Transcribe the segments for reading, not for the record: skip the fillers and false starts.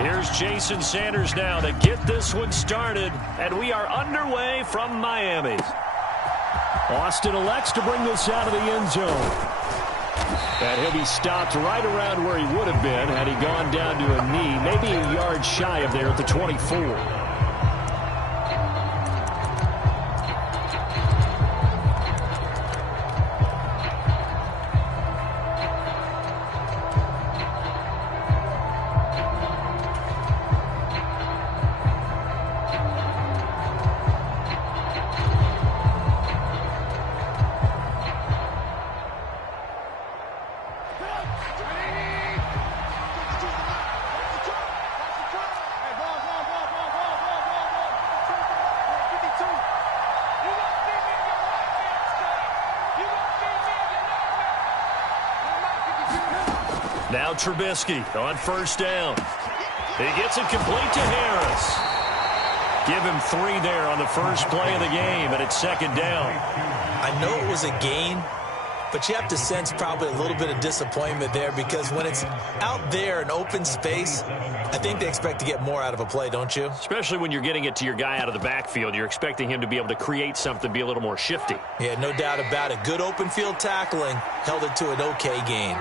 Here's Jason Sanders now to get this one started, and we are underway from Miami. Austin elects to bring this out of the end zone. And he'll be stopped right around where he would have been had he gone down to a knee, maybe a yard shy of there at the 24. Now Trubisky on first down. He gets it complete to Harris. Give him 3 there on the first play of the game, and it's second down. I know it was a gain, but you have to sense probably a little bit of disappointment there because when it's out there in open space, I think they expect to get more out of a play, don't you? Especially when you're getting it to your guy out of the backfield. You're expecting him to be able to create something, be a little more shifty. Yeah, no doubt about it. Good open field tackling held it to an okay gain.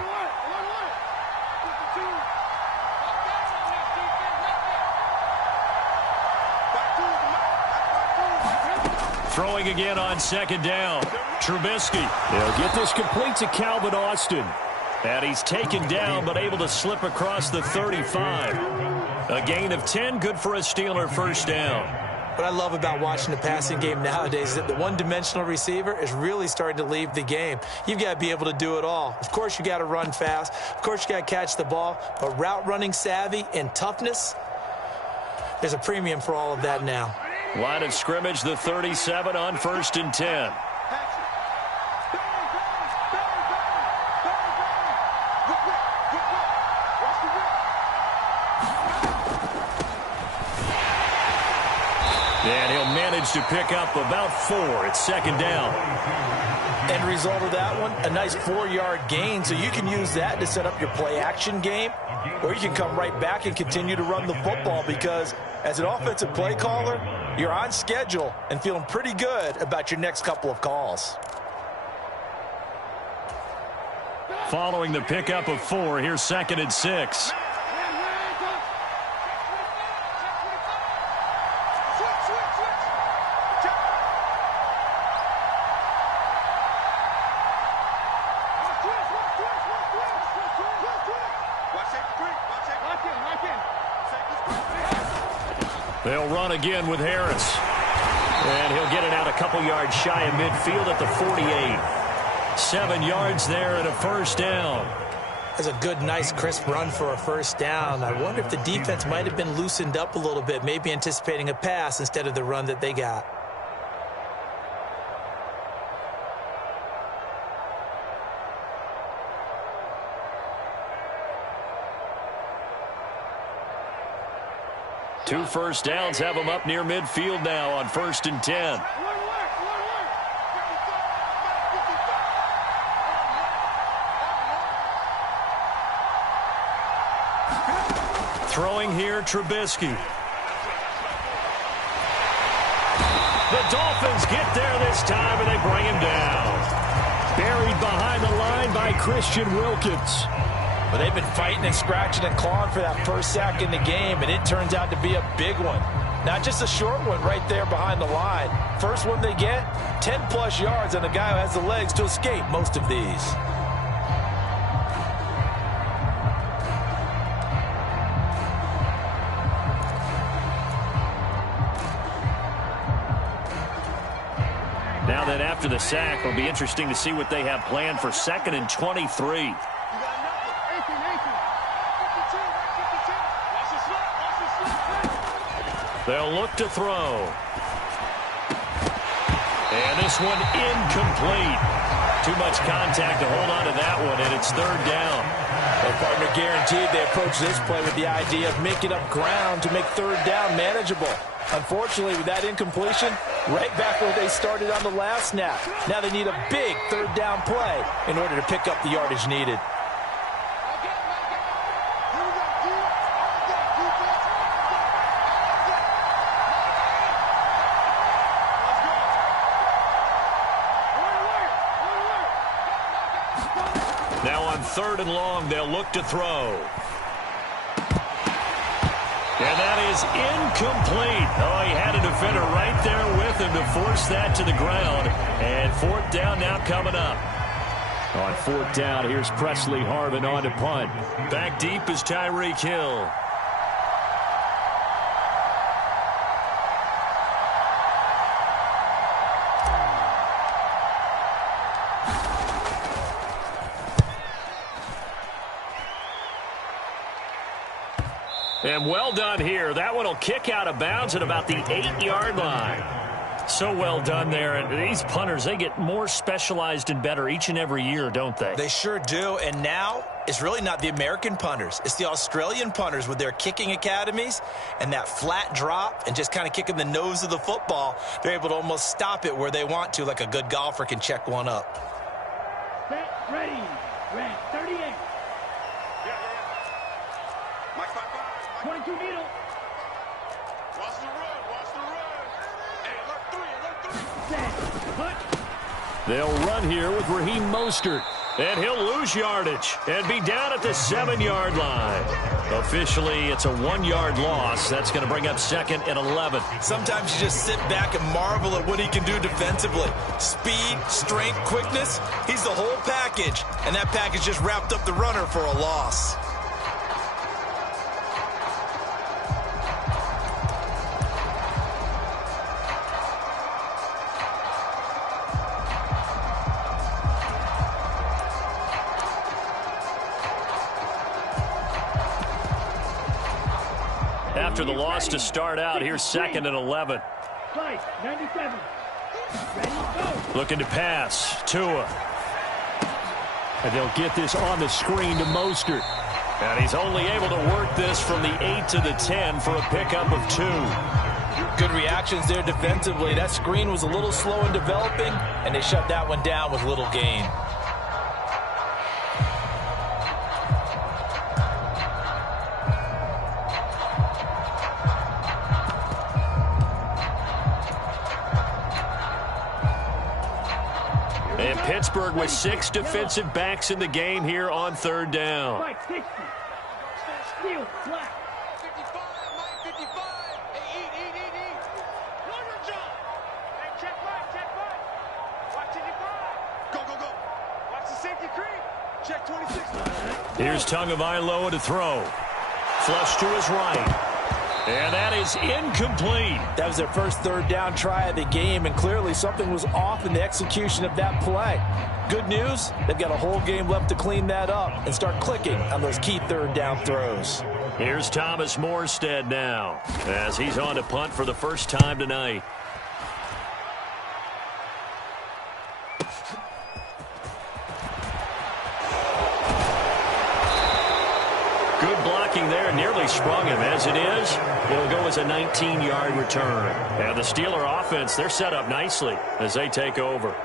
Throwing again on second down. Trubisky. They'll get this complete to Calvin Austin. And he's taken down but able to slip across the 35. A gain of 10, good for a Steeler first down. What I love about watching the passing game nowadays is that the one-dimensional receiver is really starting to leave the game. You've got to be able to do it all. Of course, you got to run fast. Of course, you got to catch the ball. But route running savvy and toughness, there's a premium for all of that now. Line of scrimmage, the 37 on first and 10. And he'll manage to pick up about 4. It's second down. End result of that one, a nice 4-yard gain. So you can use that to set up your play-action game, or you can come right back and continue to run the football because as an offensive play caller, you're on schedule and feeling pretty good about your next couple of calls. Following the pickup of 4, here's second and 6. They'll run again with Harris. And he'll get it out a couple yards shy of midfield at the 48. 7 yards there and a first down. That's a good, nice, crisp run for a first down. I wonder if the defense might have been loosened up a little bit, maybe anticipating a pass instead of the run that they got. Two first downs have them up near midfield now on first and 10. Throwing here, Trubisky. The Dolphins get there this time, and they bring him down. Buried behind the line by Christian Wilkins. But they've been fighting and scratching and clawing for that first sack in the game, and it turns out to be a big one. Not just a short one right there behind the line. First one they get, 10-plus yards on a guy who has the legs to escape most of these. Now that after the sack, it'll be interesting to see what they have planned for second and 23. They'll look to throw. And this one incomplete. Too much contact to hold on to that one, and it's third down. Well, partner, guaranteed they approach this play with the idea of making up ground to make third down manageable. Unfortunately, with that incompletion, right back where they started on the last snap. Now they need a big third down play in order to pick up the yardage needed. 3rd and long. They'll look to throw. And that is incomplete. Oh, he had a defender right there with him to force that to the ground. And 4th down now coming up. On 4th down, here's Presley Harvin on to punt. Back deep is Tyreek Hill. And well done here. That one will kick out of bounds at about the 8-yard line. So well done there. And these punters, they get more specialized and better each and every year, don't they? They sure do. And now it's really not the American punters. It's the Australian punters with their kicking academies and that flat drop and just kind of kicking the nose of the football. They're able to almost stop it where they want to, like a good golfer can check one up. Set, ready, red, 38. 22 needle. Watch the run, watch the run. Hey, alert 3. Set, put. They'll run here with Raheem Mostert. And he'll lose yardage and be down at the 7-yard line. Officially, it's a 1-yard loss. That's going to bring up 2nd and 11. Sometimes you just sit back and marvel at what he can do defensively. Speed, strength, quickness. He's the whole package. And that package just wrapped up the runner for a loss. After the loss to start out, here's 2nd and 11. Slice, 97. Ready, go. Looking to pass. Tua. And they'll get this on the screen to Mostert. And he's only able to work this from the 8 to the 10 for a pickup of 2. Good reactions there defensively. That screen was a little slow in developing, and they shut that one down with little gain. And Pittsburgh with 6 defensive backs in the game here on 3rd down. Right, 60. Steal, flat. 55, Mike, 55. Hey, eat. Know your job. Hey, check right. Watch 55. Go. Watch the safety creep. Check 26. Here's Tagovailoa to throw. Flush to his right. And that is incomplete. That was their first 3rd down try of the game, and clearly something was off in the execution of that play. Good news, they've got a whole game left to clean that up and start clicking on those key 3rd down throws. Here's Thomas Morstead now as he's on to punt for the first time tonight. Good blocking there, nearly sprung him. As it is, it'll go as a 19-yard return. And the Steeler offense, they're set up nicely as they take over.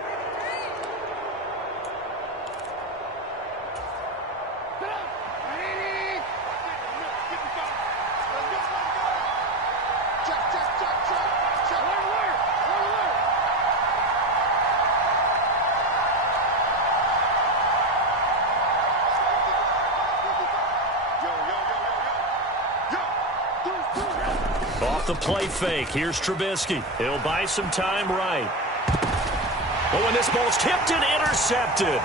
Off the play fake, here's Trubisky. He'll buy some time right. Oh, and this ball's tipped and intercepted.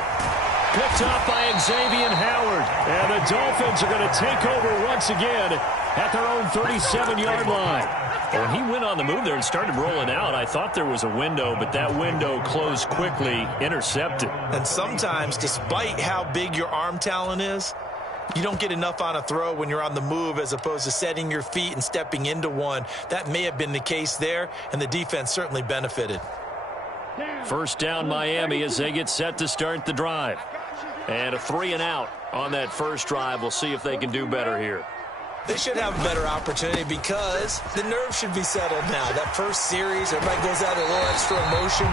Picked up by Xavier Howard. And the Dolphins are going to take over once again at their own 37-yard line. When he went on the move there and started rolling out, I thought there was a window, but that window closed quickly, intercepted. And sometimes, despite how big your arm talent is, you don't get enough on a throw when you're on the move as opposed to setting your feet and stepping into one. That may have been the case there, and the defense certainly benefited. First down Miami as they get set to start the drive. And a 3 and out on that first drive. We'll see if they can do better here. They should have a better opportunity because the nerves should be settled now. That first series, everybody goes out with a little extra emotion.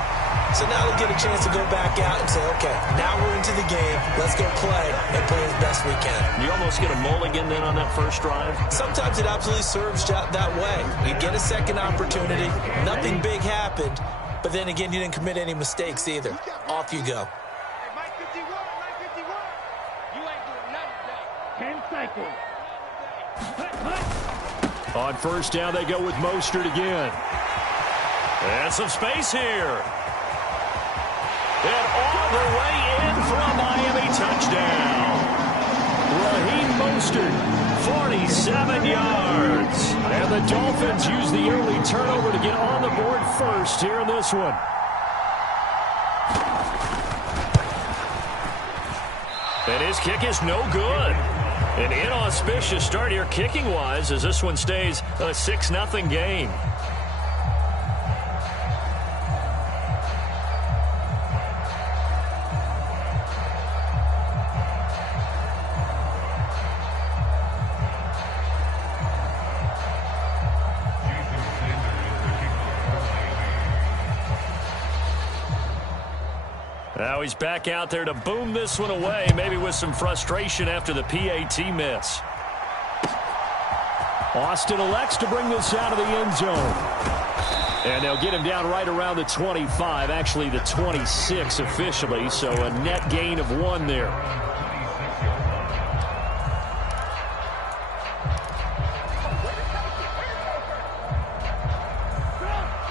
So now they get a chance to go back out and say, okay, now we're into the game. Let's go play and play as best we can. You almost get a mulligan then on that first drive? Sometimes it absolutely serves that way. You get a second opportunity. Nothing big happened. But then again, you didn't commit any mistakes either. Off you go. Hey, Mike 51. You 10 cycles. Cut. On first down, they go with Mostert again. And some space here. And all the way in for a Miami touchdown. Raheem Mostert, 47 yards. And the Dolphins use the early turnover to get on the board first here in this one. And his kick is no good. An inauspicious start here kicking-wise as this one stays a 6-0 game. Now he's back out there to boom this one away, maybe with some frustration after the PAT miss. Austin elects to bring this out of the end zone. And they'll get him down right around the 25, actually the 26 officially, so a net gain of 1 there.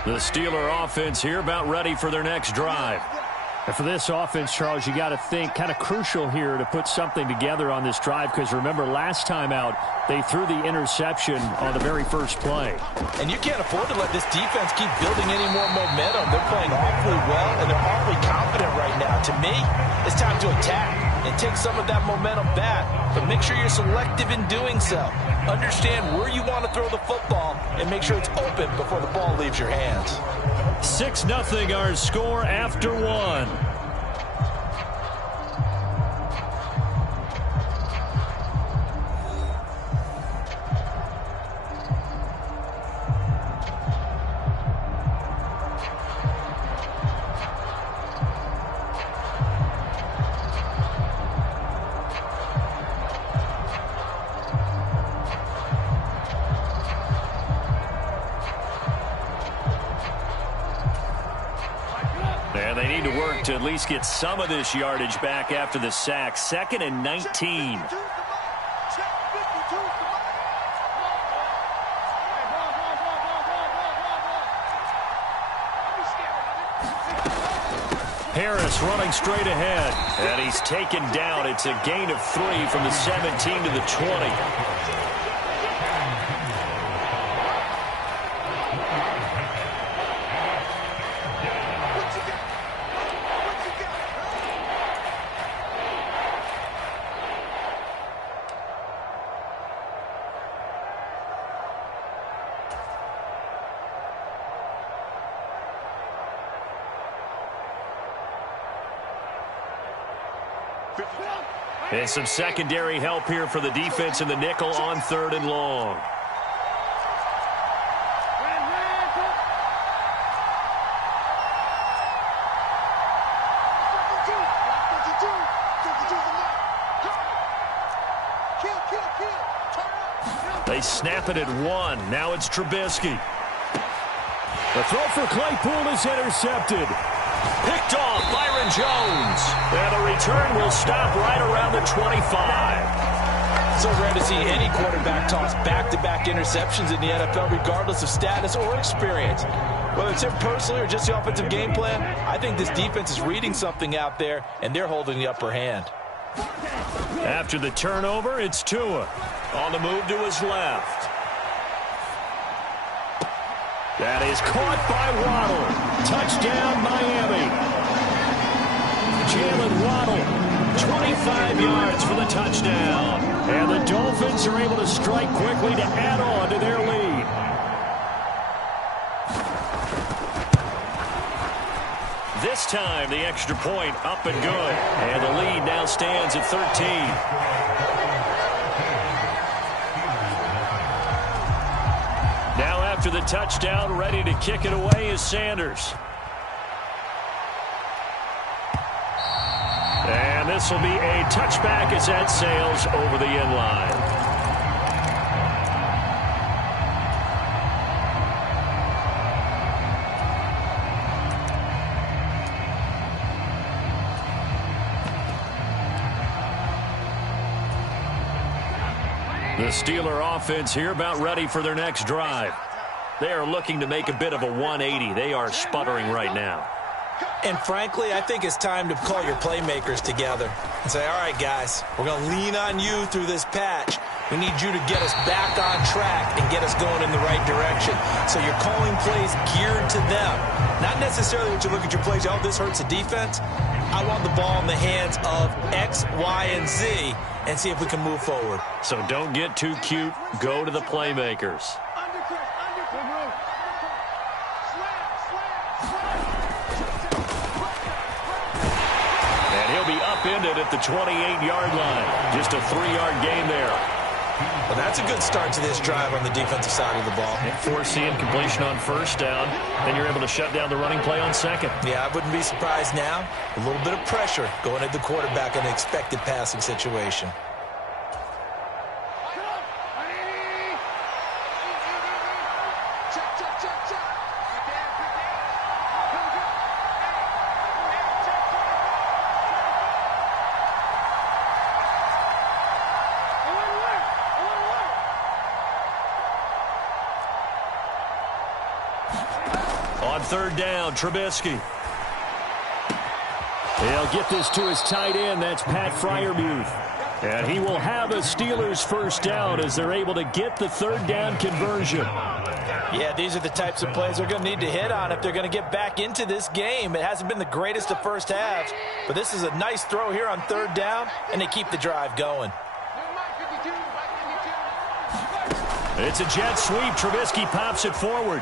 The Steeler offense here about ready for their next drive. And for this offense, Charles, you got to think kind of crucial here to put something together on this drive because remember last time out they threw the interception on the very first play. And you can't afford to let this defense keep building any more momentum. They're playing awfully well and they're awfully confident right now. To me, it's time to attack and take some of that momentum back, but make sure you're selective in doing so. Understand where you want to throw the football and make sure it's open before the ball leaves your hands. 6-0 our score after 1. And they need to work to at least get some of this yardage back after the sack. 2nd and 19. Harris running straight ahead. And he's taken down. It's a gain of 3 from the 17 to the 20. And some secondary help here for the defense in the nickel on 3rd and long. They snap it at 1. Now it's Trubisky. The throw for Claypool is intercepted. Picked off Byron Jones. And the return will stop right around the 25. So rare to see any quarterback toss back-to-back interceptions in the NFL, regardless of status or experience. Whether it's him personally or just the offensive game plan, I think this defense is reading something out there, and they're holding the upper hand. After the turnover, it's Tua. On the move to his left. That is caught by Waddle. Touchdown, Miami. Jalen Waddle, 25 yards for the touchdown. And the Dolphins are able to strike quickly to add on to their lead. This time, the extra point up and good. And the lead now stands at 13. After the touchdown, ready to kick it away is Sanders. And this will be a touchback as that sails over the end line. The Steeler offense here about ready for their next drive. They are looking to make a bit of a 180. They are sputtering right now. And frankly, I think it's time to call your playmakers together and say, all right, guys, we're going to lean on you through this patch. We need you to get us back on track and get us going in the right direction. So you're calling plays geared to them. Not necessarily what you look at your plays, oh, this hurts the defense. I want the ball in the hands of X, Y, and Z and see if we can move forward. So don't get too cute. Go to the playmakers. And he'll be upended at the 28-yard line. Just a 3-yard gain there. Well, that's a good start to this drive on the defensive side of the ball. Force the incompletion on first down. Then you're able to shut down the running play on second. Yeah, I wouldn't be surprised now. A little bit of pressure going at the quarterback in an expected passing situation. On third down, Trubisky. He'll get this to his tight end. That's Pat Freiermuth. And he will have a Steelers first down as they're able to get the third down conversion. Yeah, these are the types of plays they're going to need to hit on if they're going to get back into this game. It hasn't been the greatest of first halves, but this is a nice throw here on third down, and they keep the drive going. It's a jet sweep. Trubisky pops it forward.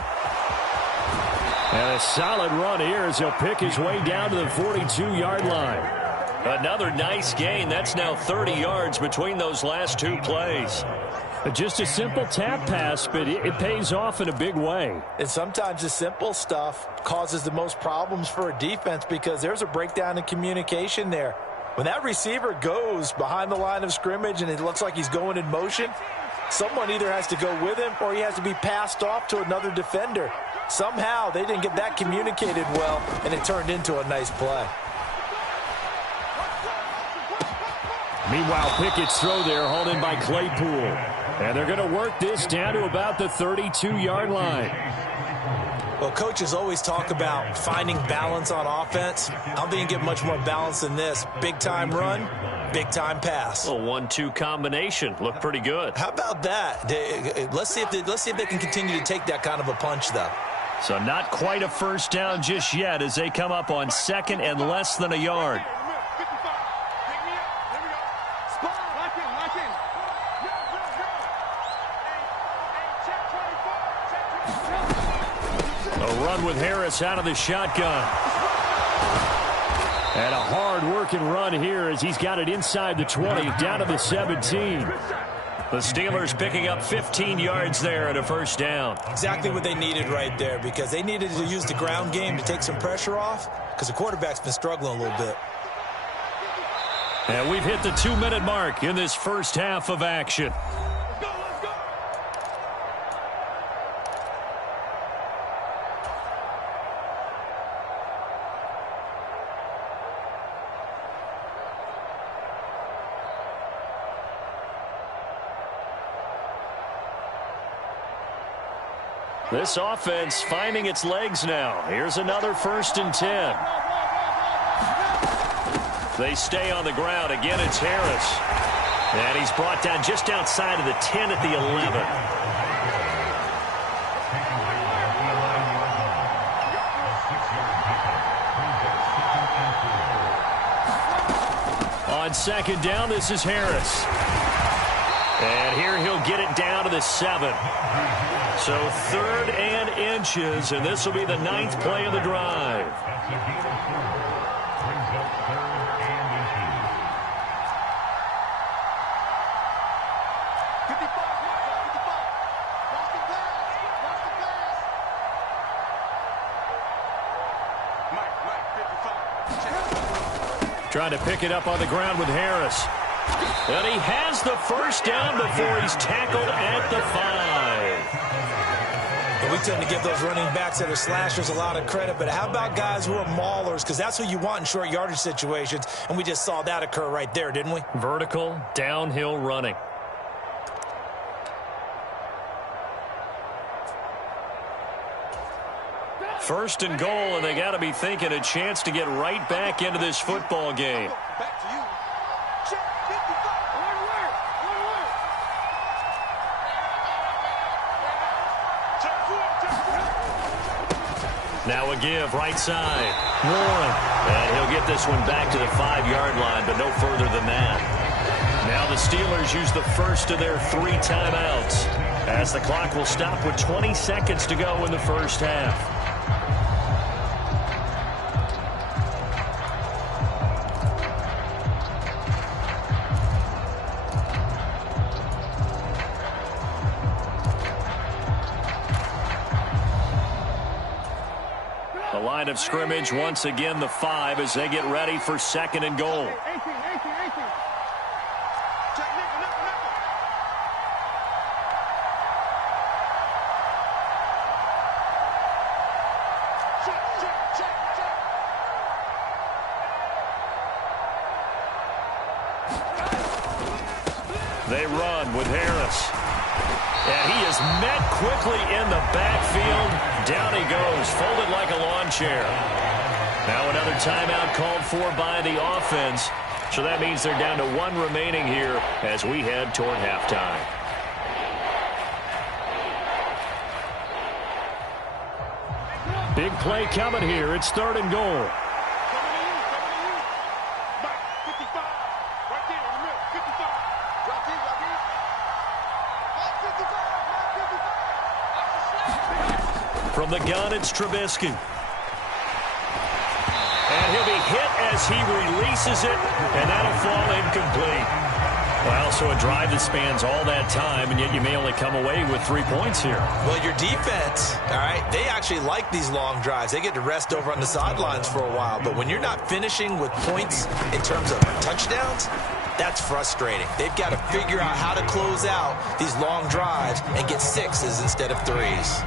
And a solid run here as he'll pick his way down to the 42-yard line. Another nice gain. That's now 30 yards between those last two plays. Just a simple tap pass, but it pays off in a big way. And sometimes the simple stuff causes the most problems for a defense because there's a breakdown in communication there. When that receiver goes behind the line of scrimmage and it looks like he's going in motion, someone either has to go with him or he has to be passed off to another defender. Somehow they didn't get that communicated well, and it turned into a nice play. Meanwhile, Pickett's throw there hauled in by Claypool. And they're going to work this down to about the 32-yard line. Well, coaches always talk about finding balance on offense. I don't think you get much more balance than this. Big-time run, big-time pass. A 1-2 combination. Looked pretty good. How about that? Let's see if they can continue to take that kind of a punch, though. So not quite a first down just yet as they come up on second and less than a yard. A run with Harris out of the shotgun. And a hard-working run here as he's got it inside the 20, down to the 17. The Steelers picking up 15 yards there at a first down. Exactly what they needed right there because they needed to use the ground game to take some pressure off because the quarterback's been struggling a little bit. And we've hit the 2-minute mark in this first half of action. This offense finding its legs now. Here's another 1st and 10. They stay on the ground. Again, it's Harris. And he's brought down just outside of the 10 at the 11. On second down, this is Harris. And here he'll get it down to the 7. So 3rd and inches, and this will be the 9th play of the drive. Trying to pick it up on the ground with Harris. And he has the first down before he's tackled at the 5. And we tend to give those running backs that are slashers a lot of credit, but how about guys who are maulers? Because that's who you want in short yardage situations, and we just saw that occur right there, didn't we? Vertical, downhill running. First and goal, and they got to be thinking a chance to get right back into this football game. Back to you. Check 55. One word. Now a give, right side. Warren. And he'll get this one back to the 5-yard line, but no further than that. Now the Steelers use the first of their 3 timeouts, as the clock will stop with 20 seconds to go in the first half. The line of scrimmage once again the 5 as they get ready for second and goal. They run with Harris. And he is met quickly in the backfield. Down he goes, folded like a lawn chair. Now another timeout called for by the offense. So that means they're down to 1 remaining here as we head toward halftime. Big play coming here. It's third and goal. From the gun, it's Trubisky. And he'll be hit as he releases it, and that'll fall incomplete. Well, so a drive that spans all that time, and yet you may only come away with 3 points here. Well, your defense, all right, they actually like these long drives. They get to rest over on the sidelines for a while. But when you're not finishing with points in terms of touchdowns, that's frustrating. They've got to figure out how to close out these long drives and get 6s instead of 3s.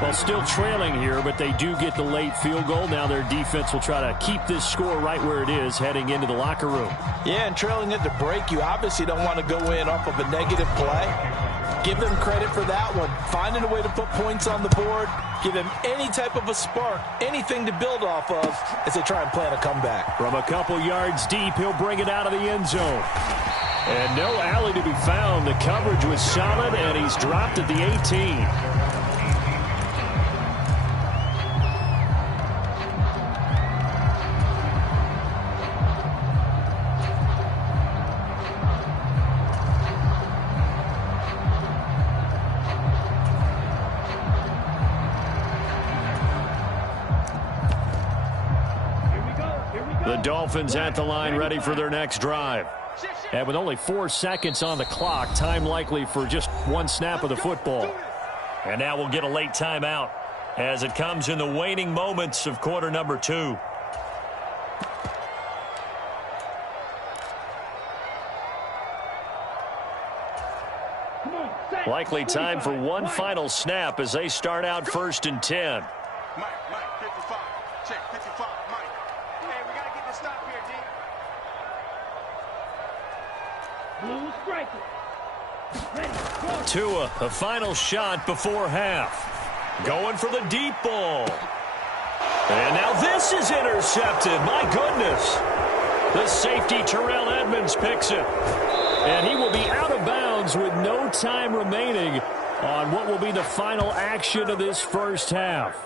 Well, still trailing here, but they do get the late field goal. Now their defense will try to keep this score right where it is heading into the locker room. Yeah, and trailing at the break, you obviously don't want to go in off of a negative play. Give them credit for that one. Finding a way to put points on the board, give them any type of a spark, anything to build off of as they try and plan a comeback. From a couple yards deep, he'll bring it out of the end zone. And no alley to be found. The coverage was solid, and he's dropped at the 18. The Dolphins at the line, ready for their next drive. And with only 4 seconds on the clock, time likely for just 1 snap of the football. And now we'll get a late timeout as it comes in the waning moments of quarter number 2. Likely time for one final snap as they start out 1st and 10. Mike, 55. Check 55, Mike. Hey, we got to get this stop here, D. Blue striker. Ready, go. Tua, a final shot before half. Going for the deep ball. And now this is intercepted. My goodness. The safety, Terrell Edmonds, picks it. And he will be out of bounds with no time remaining on what will be the final action of this first half.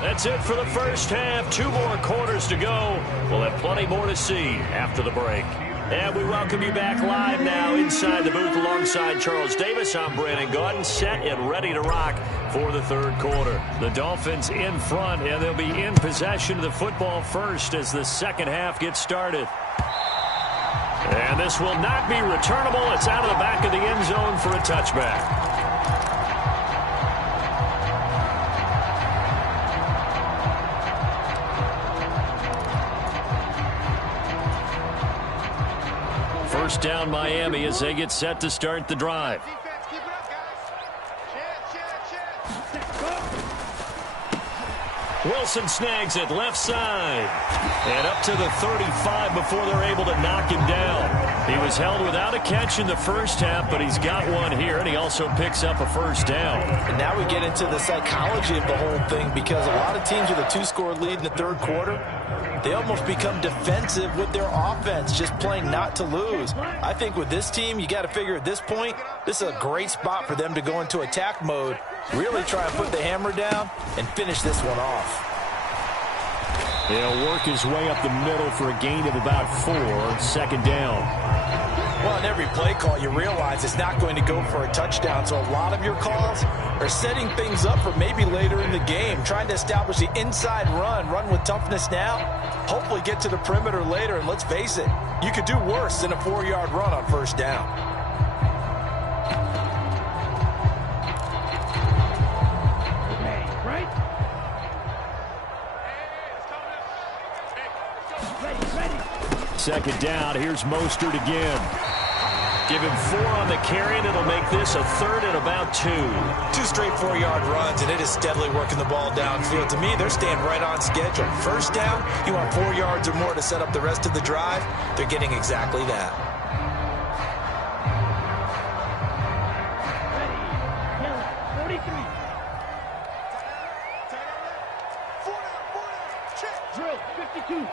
That's it for the first half. 2 more quarters to go. We'll have plenty more to see after the break. And we welcome you back live now inside the booth alongside Charles Davis. I'm Brandon Gaudin, set and ready to rock for the 3rd quarter. The Dolphins in front, and they'll be in possession of the football first as the 2nd half gets started. And this will not be returnable. It's out of the back of the end zone for a touchback. First down Miami as they get set to start the drive. Defense, keep it up, guys. Check. Wilson snags it left side. And up to the 35 before they're able to knock him down. He was held without a catch in the first half, but he's got one here, and he also picks up a first down. And now we get into the psychology of the whole thing, because a lot of teams with a 2-score lead in the third quarter, they almost become defensive with their offense, just playing not to lose. I think with this team, you got to figure at this point, this is a great spot for them to go into attack mode, really try and put the hammer down and finish this one off. He'll work his way up the middle for a gain of about 4, second down. Well, in every play call, you realize it's not going to go for a touchdown, so a lot of your calls are setting things up for maybe later in the game, trying to establish the inside run with toughness now, hopefully get to the perimeter later, and let's face it, you could do worse than a 4-yard run on first down. Second down, here's Mostert again. Give him 4 on the carry, and it'll make this a 3rd and about 2. 2 straight 4-yard runs, and it is steadily working the ball downfield. To me, they're staying right on schedule. First down, you want 4 yards or more to set up the rest of the drive. They're getting exactly that. Ready, 43. Drill, 52.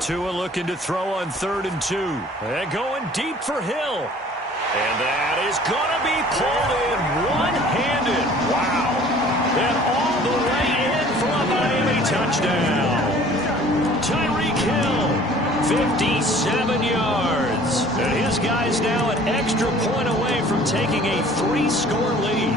Tua looking to throw on 3rd and 2. And going deep for Hill. And that is going to be pulled in one-handed. Wow. And all the way in for a Miami touchdown. Tyreek Hill, 57 yards. And his guy's now an extra point away from taking a 3-score lead.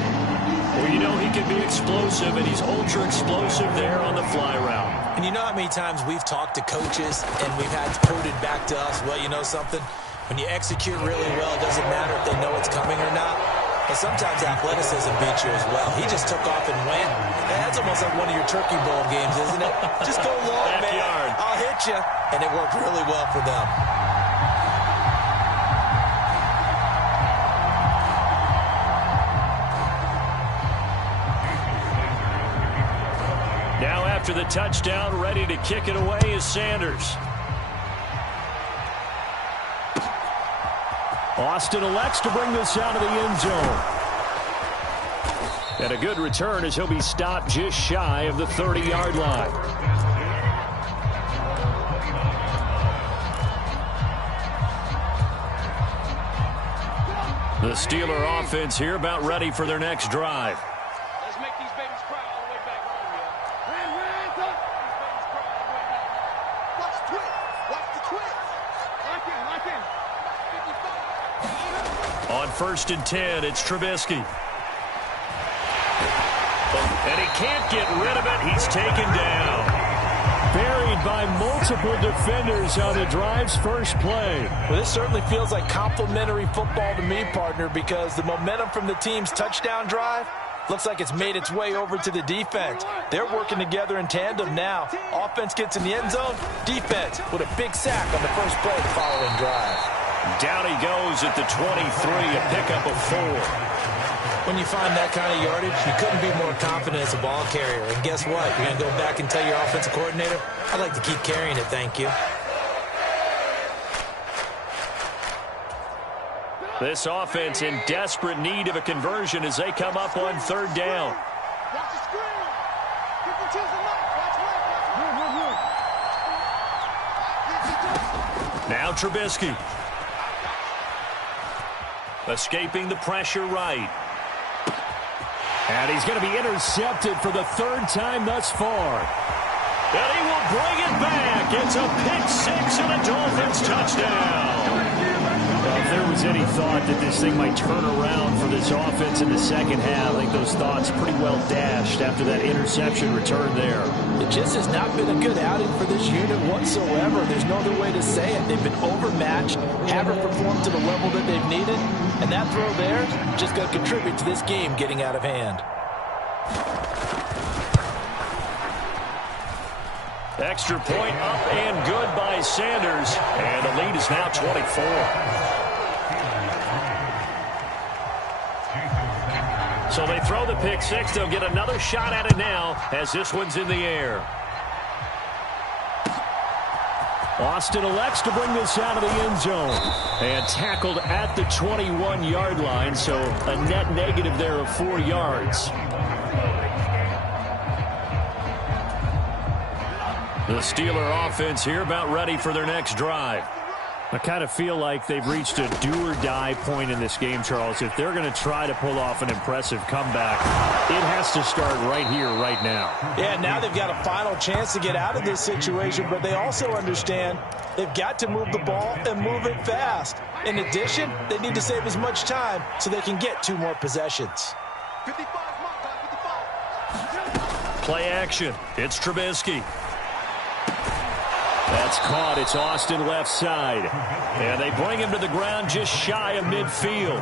Well, you know he can be explosive, and he's ultra-explosive there on the fly route. And you know how many times we've talked to coaches and we've had quoted back to us, well, you know something? When you execute really well, it doesn't matter if they know it's coming or not. But sometimes athleticism beats you as well. He just took off and went. That's almost like one of your Turkey Bowl games, isn't it? Just go long, man. I'll hit you. And it worked really well for them. Now after the touchdown, ready to kick it away is Sanders. Austin elects to bring this out of the end zone. And a good return as he'll be stopped just shy of the 30-yard line. The Steeler offense here about ready for their next drive. Let's make these babies cry all the way back home, yeah. Watch the twist. Watch the twist. Lock in. 55. On 1st and 10, it's Trubisky. And he can't get rid of it. He's taken down. Buried by multiple defenders on the drive's first play. Well, this certainly feels like complimentary football to me, partner, because the momentum from the team's touchdown drive looks like it's made its way over to the defense. They're working together in tandem now. Offense gets in the end zone. Defense with a big sack on the first play of the following drive. Down he goes at the 23, a pickup of 4. When you find that kind of yardage, you couldn't be more confident as a ball carrier. And guess what? You're going to go back and tell your offensive coordinator, I'd like to keep carrying it, thank you. This offense in desperate need of a conversion as they come up on 3rd down. Watch the screen. Keep your chisel up. Watch. Now Trubisky. Escaping the pressure right. And he's going to be intercepted for the 3rd time thus far. And he will bring it back. It's a pick-6 and a Dolphins touchdown. Well, if there was any thought that this thing might turn around for this offense in the second half, I think those thoughts pretty well dashed after that interception return there. It just has not been a good outing for this unit whatsoever. There's no other way to say it. They've been overmatched, haven't performed to the level that they've needed, and that throw there just going to contribute to this game getting out of hand. Extra point up and good by Sanders, and the lead is now 24. So they throw the pick six. They'll get another shot at it now as this one's in the air. Austin elects to bring this out of the end zone. And tackled at the 21-yard line, so a net negative there of 4 yards. The Steeler offense here about ready for their next drive. I kind of feel like they've reached a do-or-die point in this game, Charles. If they're going to try to pull off an impressive comeback, it has to start right here, right now. Yeah, now they've got a final chance to get out of this situation, but they also understand they've got to move the ball and move it fast. In addition, they need to save as much time so they can get 2 more possessions. 55, mark, 55. Play action. It's Trubisky. That's caught. It's Austin left side. And they bring him to the ground just shy of midfield.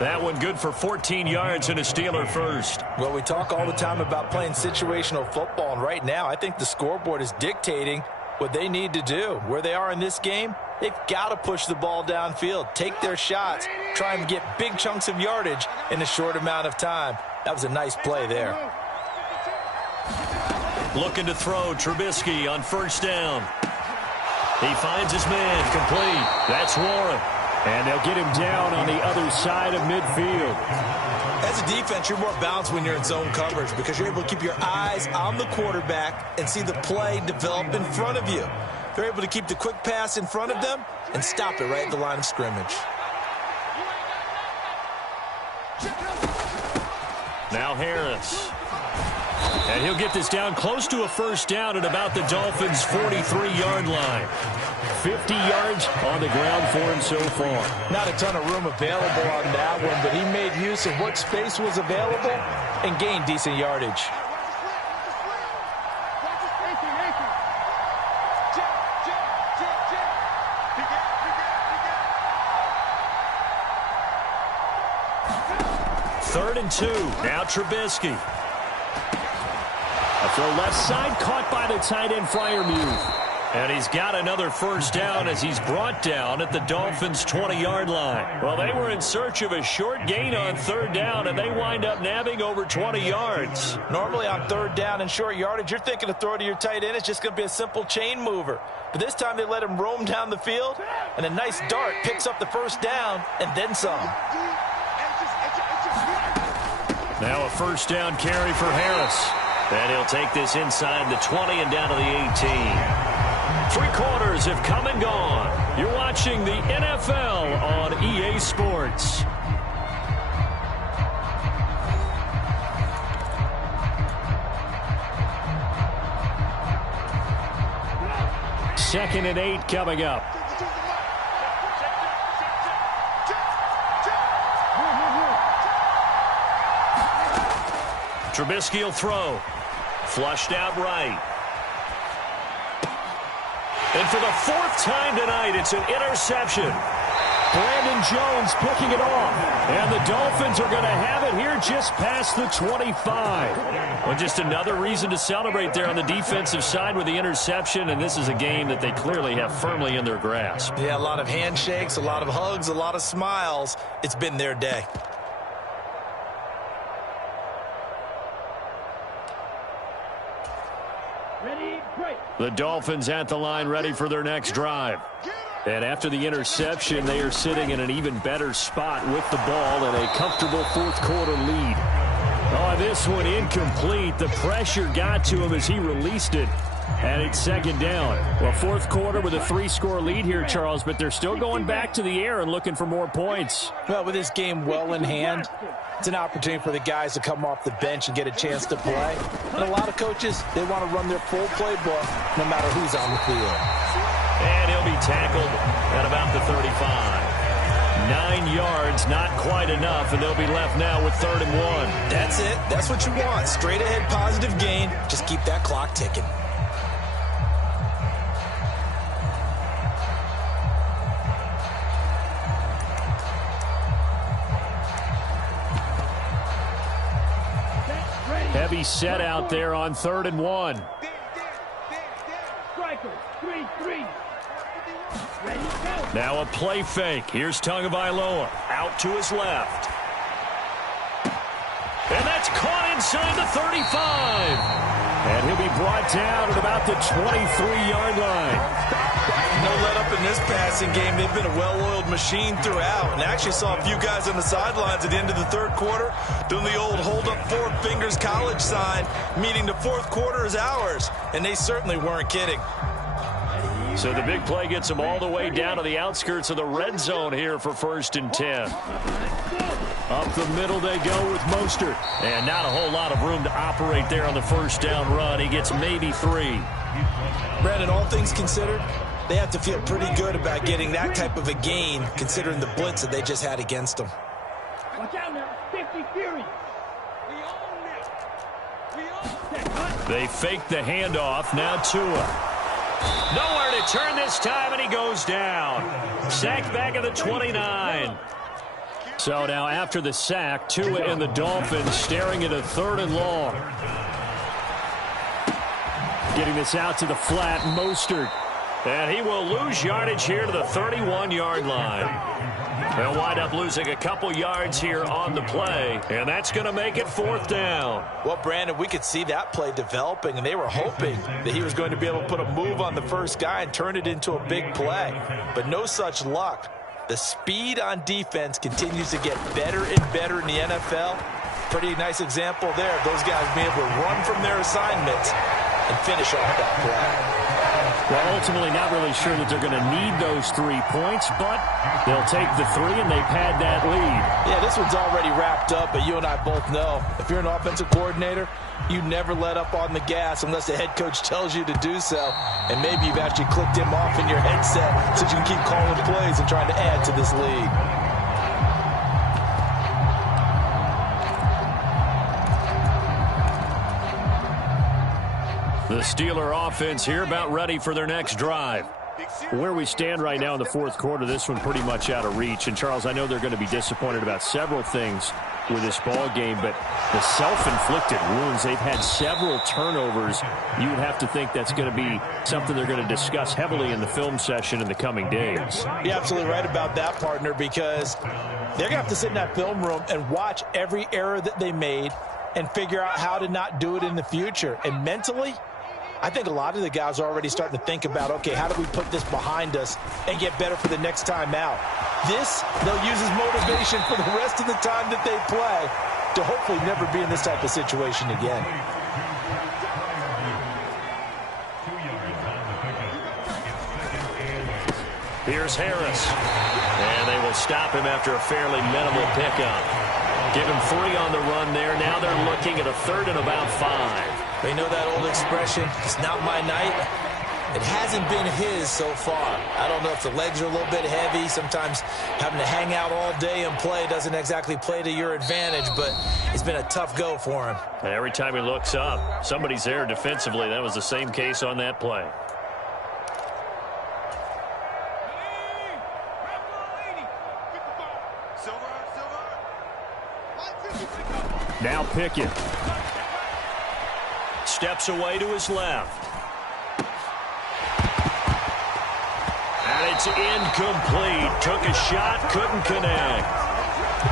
That one good for 14 yards and a Steeler first. Well, we talk all the time about playing situational football, and right now I think the scoreboard is dictating what they need to do. Where they are in this game, they've got to push the ball downfield, take their shots, try and get big chunks of yardage in a short amount of time. That was a nice play there. Looking to throw, Trubisky on first down. He finds his man, complete. That's Warren. And they'll get him down on the other side of midfield. As a defense, you're more balanced when you're in zone coverage because you're able to keep your eyes on the quarterback and see the play develop in front of you. They're able to keep the quick pass in front of them and stop it right at the line of scrimmage. Now Harris. And he'll get this down close to a first down at about the Dolphins' 43-yard line. 50 yards on the ground for him so far. Not a ton of room available on that one, but he made use of what space was available and gained decent yardage. Third and 2. Now Trubisky. A throw left side, caught by the tight end Freiermuth. And he's got another first down as he's brought down at the Dolphins' 20-yard line. Well, they were in search of a short gain on third down, and they wind up nabbing over 20 yards. Normally on third down and short yardage, you're thinking of throwing to your tight end. It's just going to be a simple chain mover. But this time they let him roam down the field, and a nice dart picks up the first down and then some. Now a first down carry for Harris. And he'll take this inside the 20 and down to the 18. 3 quarters have come and gone. You're watching the NFL on EA Sports. Second and 8 coming up. Trubisky will throw. Flushed out right. And for the 4th time tonight, it's an interception. Brandon Jones picking it off. And the Dolphins are going to have it here just past the 25. Well, just another reason to celebrate there on the defensive side with the interception. And this is a game that they clearly have firmly in their grasp. Yeah, a lot of handshakes, a lot of hugs, a lot of smiles. It's been their day. The Dolphins at the line ready for their next drive. And after the interception, they are sitting in an even better spot with the ball and a comfortable 4th quarter lead. Oh, this one incomplete. The pressure got to him as he released it. And it's 2nd down. Well, 4th quarter with a 3-score lead here, Charles, but they're still going back to the air and looking for more points. Well, with this game well in hand, it's an opportunity for the guys to come off the bench and get a chance to play. And a lot of coaches, they want to run their full playbook no matter who's on the field. And he'll be tackled at about the 35. 9 yards, not quite enough, and they'll be left now with 3rd and 1. That's it. That's what you want. Straight ahead positive gain. Just keep that clock ticking. Heavy set out there on 3rd and 1. Strikers, 3-3. Ready, go. Now a play fake. Here's Tagovailoa out to his left. It's caught inside the 35. And he'll be brought down at about the 23-yard line. No let-up in this passing game. They've been a well-oiled machine throughout. And I actually saw a few guys on the sidelines at the end of the third quarter doing the old hold-up four fingers college sign, meaning the fourth quarter is ours. And they certainly weren't kidding. So the big play gets them all the way down to the outskirts of the red zone here for 1st and 10. Up the middle they go with Mostert. And not a whole lot of room to operate there on the first down run. He gets maybe 3. Brandon, all things considered, they have to feel pretty good about getting that type of a gain, considering the blitz that they just had against them. Watch out now. 50 Fury. We own it. They fake the handoff. Now Tua. Nowhere to turn this time, and he goes down. Sacked back at the 29. So now after the sack, Tua and the Dolphins staring at a 3rd and long. Getting this out to the flat, Mostert. And he will lose yardage here to the 31-yard line. They'll wind up losing a couple yards here on the play, and that's going to make it 4th down. Well, Brandon, we could see that play developing, and they were hoping that he was going to be able to put a move on the first guy and turn it into a big play. But no such luck. The speed on defense continues to get better and better in the NFL. Pretty nice example there of those guys being able to run from their assignments and finish off that play. Well, ultimately not really sure that they're going to need those 3 points, but they'll take the 3 and they've had that lead. Yeah, this one's already wrapped up, but you and I both know if you're an offensive coordinator, you never let up on the gas unless the head coach tells you to do so. And maybe you've actually clicked him off in your headset so you can keep calling plays and trying to add to this lead. The Steeler offense here about ready for their next drive. Where we stand right now in the 4th quarter, this one pretty much out of reach. And, Charles, I know they're going to be disappointed about several things with this ball game, but the self-inflicted wounds, they've had several turnovers. You would have to think that's going to be something they're going to discuss heavily in the film session in the coming days. You're absolutely right about that, partner, because they're going to have to sit in that film room and watch every error that they made and figure out how to not do it in the future. And mentally, I think a lot of the guys are already starting to think about, okay, how do we put this behind us and get better for the next time out? This, they'll use as motivation for the rest of the time that they play to hopefully never be in this type of situation again. Here's Harris. And they will stop him after a fairly minimal pickup. Give him 3 on the run there. Now they're looking at a 3rd and about 5. They know that old expression, it's not my night. It hasn't been his so far. I don't know if the legs are a little bit heavy. Sometimes having to hang out all day and play doesn't exactly play to your advantage, but it's been a tough go for him. And every time he looks up, somebody's there defensively. That was the same case on that play. Now Pickett. Steps away to his left. And it's incomplete. Took a shot, couldn't connect.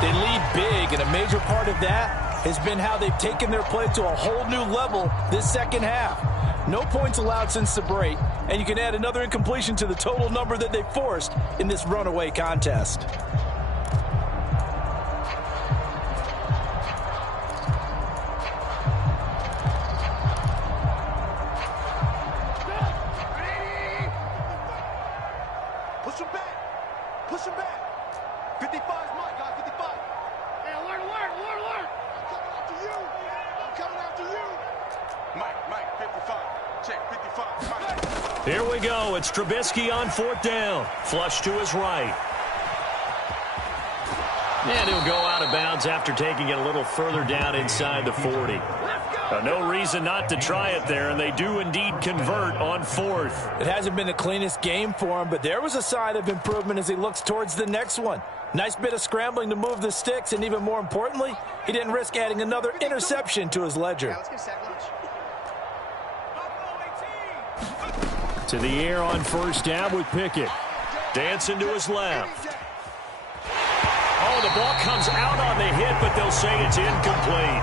They lead big, and a major part of that has been how they've taken their play to a whole new level this second half. No points allowed since the break, and you can add another incompletion to the total number that they forced in this runaway contest. Push him back. 55 is mine, guys. 55. Hey, alert. I'm coming after you. Mike, 55. Check, 55. Mike. Here we go. It's Trubisky on 4th down. Flush to his right. And he'll go out of bounds after taking it a little further down inside the 40. No reason not to try it there, and they do indeed convert on 4th. It hasn't been the cleanest game for him, but there was a sign of improvement as he looks towards the next one. Nice bit of scrambling to move the sticks, and even more importantly, he didn't risk adding another interception to his ledger. To the air on 1st down with Pickett. Dancing to his left. Oh, the ball comes out on the hit, but they'll say it's incomplete.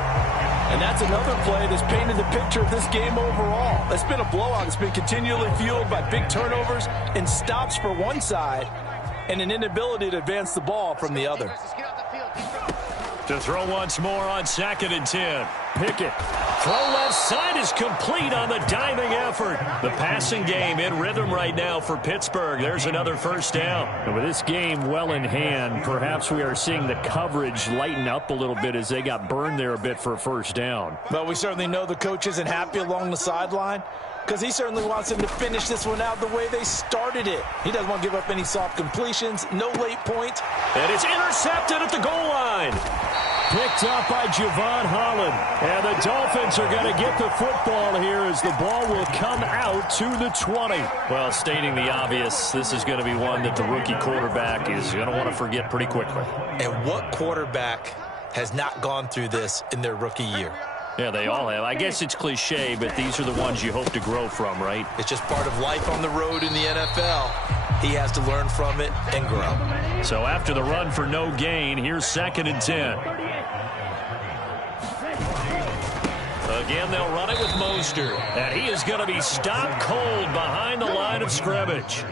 And that's another play that's painted the picture of this game overall. It's been a blowout. It's been continually fueled by big turnovers and stops for one side and an inability to advance the ball from the other. To throw once more on 2nd and 10. Pickett. Throw left side is complete on the diving effort. The passing game in rhythm right now for Pittsburgh. There's another first down. And with this game well in hand, perhaps we are seeing the coverage lighten up a little bit as they got burned there a bit for a first down. Well, we certainly know the coach isn't happy along the sideline because he certainly wants them to finish this one out the way they started it. He doesn't want to give up any soft completions, no late points. And it's intercepted at the goal line. Picked up by Javon Holland. And the Dolphins are going to get the football here as the ball will come out to the 20. Well, stating the obvious, this is going to be one that the rookie quarterback is going to want to forget pretty quickly. And what quarterback has not gone through this in their rookie year? Yeah, they all have. I guess it's cliche, but these are the ones you hope to grow from, right? It's just part of life on the road in the NFL. He has to learn from it and grow. So after the run for no gain, here's 2nd and 10. Again, they'll run it with Mostert. And he is going to be stopped cold behind the line of scrimmage.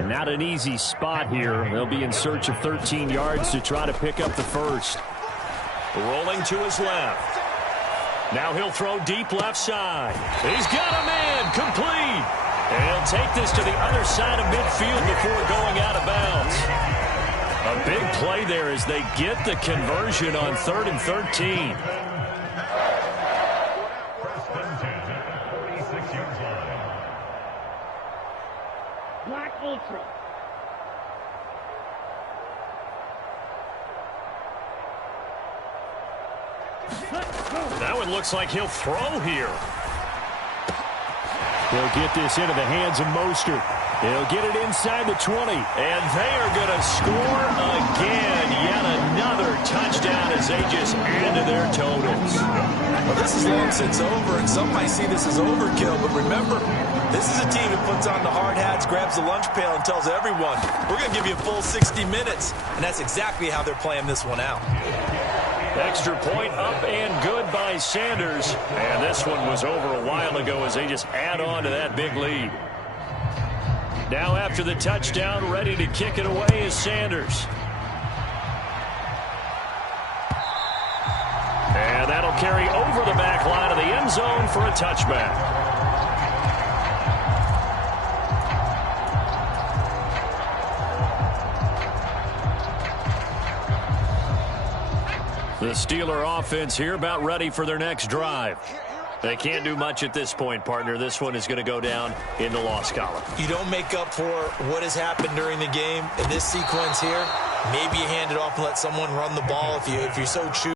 Not an easy spot here. They'll be in search of 13 yards to try to pick up the first. Rolling to his left. Now he'll throw deep left side. He's got a man complete. And he'll take this to the other side of midfield before going out of bounds. A big play there as they get the conversion on 3rd and 13. Black Ultra. Now it looks like he'll throw here. They'll get this into the hands of Mostert. They'll get it inside the 20. And they are going to score again. Yet another touchdown as they just add to their totals. Well, this is long since over, and some might see this as overkill. But remember, this is a team that puts on the hard hats, grabs the lunch pail, and tells everyone, we're going to give you a full 60 minutes. And that's exactly how they're playing this one out. Extra point up and good by Sanders. And this one was over a while ago as they just add on to that big lead. Now after the touchdown, ready to kick it away is Sanders. And that'll carry over the back line of the end zone for a touchback. The Steeler offense here about ready for their next drive. They can't do much at this point, partner. This one is going to go down in the loss column. You don't make up for what has happened during the game in this sequence here. Maybe you hand it off and let someone run the ball if you so choose.